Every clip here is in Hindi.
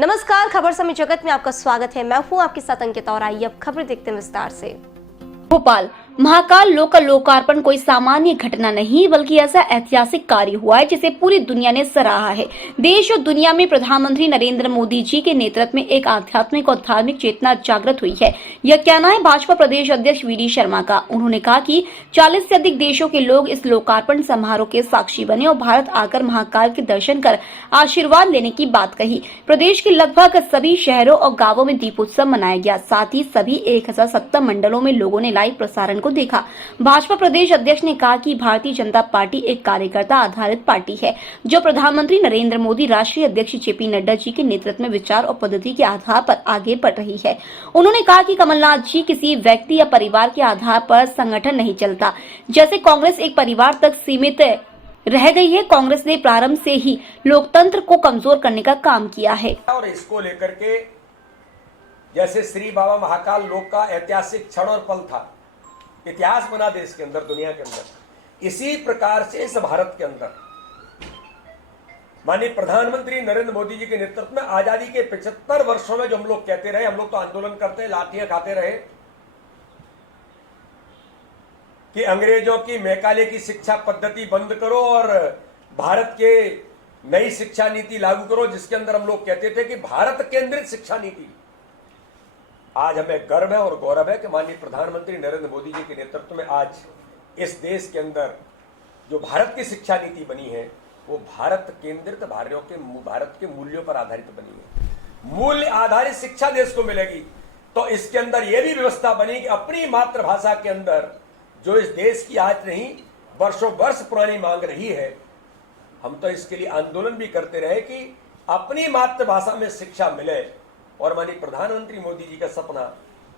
नमस्कार, खबर समय जगत में आपका स्वागत है। मैं हूं आपके साथ अंकिता और आइए अब खबर देखते हैं विस्तार से। भोपाल महाकाल लोक का लोकार्पण कोई सामान्य घटना नहीं बल्कि ऐसा ऐतिहासिक कार्य हुआ है जिसे पूरी दुनिया ने सराहा है। देश और दुनिया में प्रधानमंत्री नरेंद्र मोदी जी के नेतृत्व में एक आध्यात्मिक और धार्मिक चेतना जागृत हुई है। यह कहना है भाजपा प्रदेश अध्यक्ष वी डी शर्मा का। उन्होंने कहा कि 40 से अधिक देशों के लोग इस लोकार्पण समारोह के साक्षी बने और भारत आकर महाकाल के दर्शन कर आशीर्वाद लेने की बात कही। प्रदेश के लगभग सभी शहरों और गाँवों में दीपोत्सव मनाया गया। साथ ही सभी 1070 मंडलों में लोगों ने लाइव प्रसारण को देखा। भाजपा प्रदेश अध्यक्ष ने कहा कि भारतीय जनता पार्टी एक कार्यकर्ता आधारित पार्टी है जो प्रधानमंत्री नरेंद्र मोदी, राष्ट्रीय अध्यक्ष जेपी नड्डा जी के नेतृत्व में विचार और पद्धति के आधार पर आगे बढ़ रही है। उन्होंने कहा कि कमलनाथ जी किसी व्यक्ति या परिवार के आधार पर संगठन नहीं चलता। जैसे कांग्रेस एक परिवार तक सीमित रह गई है, कांग्रेस ने प्रारंभ से ही लोकतंत्र को कमजोर करने का काम किया है। और इसको लेकर के जैसे श्री बाबा महाकाल लोक का ऐतिहासिक क्षण और पल था, इतिहास बना देश के अंदर, दुनिया के अंदर, इसी प्रकार से इस भारत के अंदर माननीय प्रधानमंत्री नरेंद्र मोदी जी के नेतृत्व में आजादी के 75 वर्षों में जो हम लोग कहते रहे, हम लोग तो आंदोलन करते, लाठियां खाते रहे कि अंग्रेजों की मैकाले की शिक्षा पद्धति बंद करो और भारत के नई शिक्षा नीति लागू करो, जिसके अंदर हम लोग कहते थे कि भारत केंद्रित शिक्षा नीति। आज हमें गर्व है और गौरव है कि माननीय प्रधानमंत्री नरेंद्र मोदी जी के नेतृत्व में आज इस देश के अंदर जो भारत की शिक्षा नीति बनी है वो भारत केंद्रित, भारत के मूल्यों पर आधारित बनी है। मूल्य आधारित शिक्षा देश को मिलेगी तो इसके अंदर यह भी व्यवस्था बनी कि अपनी मातृभाषा के अंदर जो इस देश की आज नहीं वर्षों वर्ष पुरानी मांग रही है, हम तो इसके लिए आंदोलन भी करते रहे कि अपनी मातृभाषा में शिक्षा मिले। और माननीय प्रधानमंत्री मोदी जी का सपना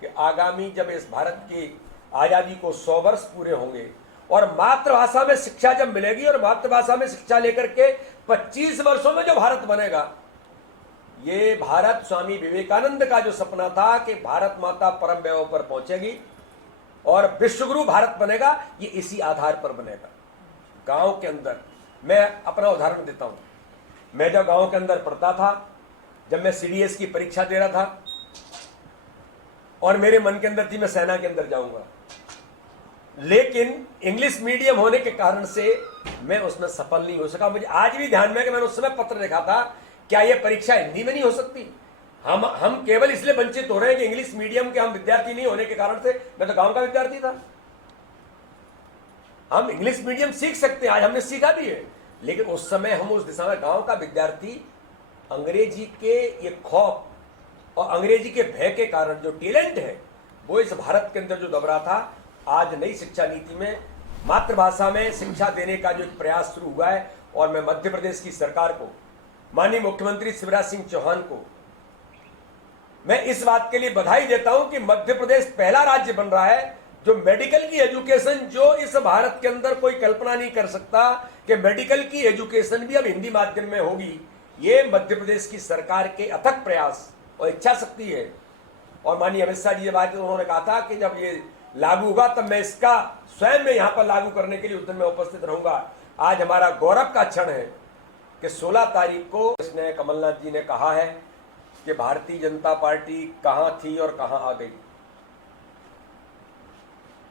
कि आगामी जब इस भारत की आजादी को 100 वर्ष पूरे होंगे और मातृभाषा में शिक्षा जब मिलेगी और मातृभाषा में शिक्षा लेकर के 25 वर्षों में जो भारत बनेगा, ये भारत स्वामी विवेकानंद का जो सपना था कि भारत माता परम वैभव पर पहुंचेगी और विश्वगुरु भारत बनेगा, ये इसी आधार पर बनेगा। गांव के अंदर मैं अपना उदाहरण देता हूं। मैं जब गांव के अंदर पढ़ता था, जब मैं सीडीएस की परीक्षा दे रहा था और मेरे मन के अंदर थी मैं सेना के अंदर जाऊंगा, लेकिन इंग्लिश मीडियम होने के कारण से मैं उसमें सफल नहीं हो सका। मुझे आज भी ध्यान में है कि मैंने उस समय पत्र लिखा था, क्या यह परीक्षा हिंदी में नहीं हो सकती? हम केवल इसलिए वंचित हो रहे हैं कि इंग्लिश मीडियम के हम विद्यार्थी नहीं होने के कारण से। मैं तो गांव का विद्यार्थी था, हम इंग्लिश मीडियम सीख सकते हैं, आज हमने सीखा भी है, लेकिन उस समय हम उस दिशा में गांव का विद्यार्थी अंग्रेजी के ये खौफ और अंग्रेजी के भय के कारण जो टैलेंट है वो इस भारत के अंदर जो दब रहा था, आज नई शिक्षा नीति में मातृभाषा में शिक्षा देने का जो एक प्रयास शुरू हुआ है। और मैं मध्य प्रदेश की सरकार को, माननीय मुख्यमंत्री शिवराज सिंह चौहान को मैं इस बात के लिए बधाई देता हूं कि मध्य प्रदेश पहला राज्य बन रहा है जो मेडिकल की एजुकेशन, जो इस भारत के अंदर कोई कल्पना नहीं कर सकता कि मेडिकल की एजुकेशन भी अब हिंदी माध्यम में होगी। ये मध्य प्रदेश की सरकार के अथक प्रयास और इच्छा शक्ति है। और माननीय अमित शाह जी जब आए थे उन्होंने कहा था कि जब ये लागू होगा तब मैं इसका स्वयं में यहां पर लागू करने के लिए उद्यम में उपस्थित रहूंगा। आज हमारा गौरव का क्षण है कि 16 तारीख को इसने कमलनाथ जी ने कहा है कि भारतीय जनता पार्टी कहां थी और कहां आ गई।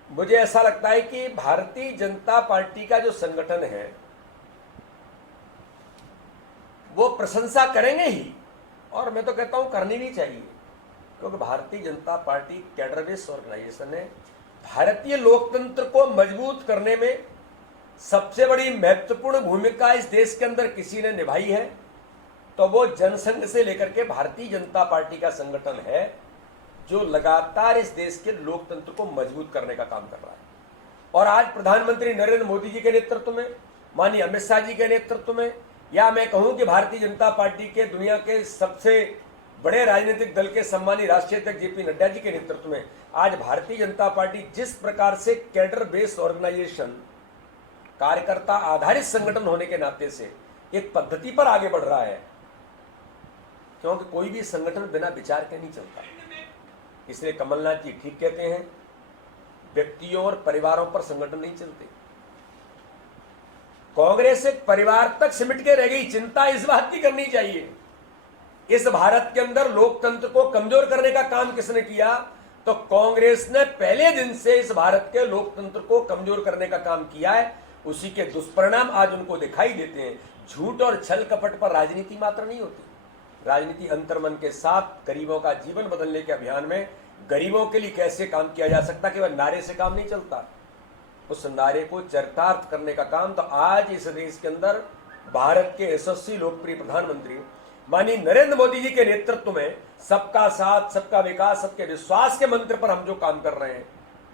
मुझे ऐसा लगता है कि भारतीय जनता पार्टी का जो संगठन है वो प्रशंसा करेंगे ही, और मैं तो कहता हूं करनी भी चाहिए, क्योंकि Bharatiya Janata party cadre based organisation है। भारतीय लोकतंत्र को मजबूत करने में सबसे बड़ी महत्वपूर्ण भूमिका इस देश के अंदर किसी ने निभाई है तो वो जनसंघ से लेकर के भारतीय जनता पार्टी का संगठन है जो लगातार इस देश के लोकतंत्र को मजबूत करने का काम कर रहा है। और आज प्रधानमंत्री नरेंद्र मोदी जी के नेतृत्व में, माननीय अमित शाह जी के नेतृत्व में, या मैं कहूं कि भारतीय जनता पार्टी के दुनिया के सबसे बड़े राजनीतिक दल के सम्मानीय राष्ट्रीय अध्यक्ष जेपी नड्डा जी के नेतृत्व में आज भारतीय जनता पार्टी जिस प्रकार से कैडर बेस्ड ऑर्गेनाइजेशन, कार्यकर्ता आधारित संगठन होने के नाते से एक पद्धति पर आगे बढ़ रहा है, क्योंकि कोई भी संगठन बिना विचार के नहीं चलता। इसलिए कमलनाथ जी ठीक कहते हैं, व्यक्तियों और परिवारों पर संगठन नहीं चलते। कांग्रेस एक परिवार तक सिमट के रह गई। चिंता इस बात की करनी चाहिए, इस भारत के अंदर लोकतंत्र को कमजोर करने का काम किसने किया? तो कांग्रेस ने पहले दिन से इस भारत के लोकतंत्र को कमजोर करने का काम किया है। उसी के दुष्परिणाम आज उनको दिखाई देते हैं। झूठ और छल कपट पर राजनीति मात्र नहीं होती। राजनीति अंतर्मन के साथ गरीबों का जीवन बदलने के अभियान में गरीबों के लिए कैसे काम किया जा सकता, केवल नारे से काम नहीं चलता। उस नारे को चरितार्थ करने का काम तो आज इस देश के अंदर भारत के यशस्वी लोकप्रिय प्रधानमंत्री माननीय नरेंद्र मोदी जी के नेतृत्व में सबका साथ, सबका विकास, सबके विश्वास के मंत्र पर हम जो काम कर रहे हैं,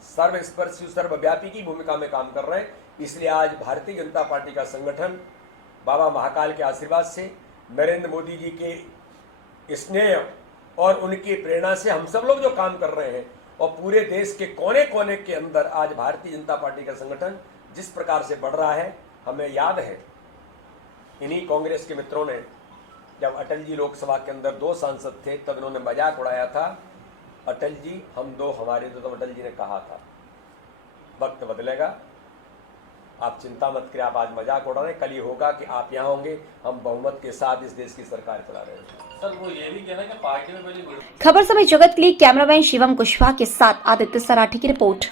सर्वस्पर्शी सर्वव्यापी की भूमिका में काम कर रहे हैं। इसलिए आज भारतीय जनता पार्टी का संगठन बाबा महाकाल के आशीर्वाद से, नरेंद्र मोदी जी के स्नेह और उनकी प्रेरणा से हम सब लोग जो काम कर रहे हैं और पूरे देश के कोने कोने के अंदर आज भारतीय जनता पार्टी का संगठन जिस प्रकार से बढ़ रहा है, हमें याद है इन्हीं कांग्रेस के मित्रों ने जब अटल जी लोकसभा के अंदर 2 सांसद थे तब इन्होंने मजाक उड़ाया था, अटल जी हम 2 हमारे 2। तब अटल जी ने कहा था वक्त बदलेगा, आप चिंता मत करिए, आप आज मजाक उड़ा रहे हैं, कल ये होगा कि आप यहाँ होंगे, हम बहुमत के साथ इस देश की सरकार चला रहे हैं। सर वो ये भी कहना है कि पार्टी में पहले खबर समय जगत के लिए कैमरामैन शिवम कुशवाहा के साथ आदित्य सराठी की रिपोर्ट।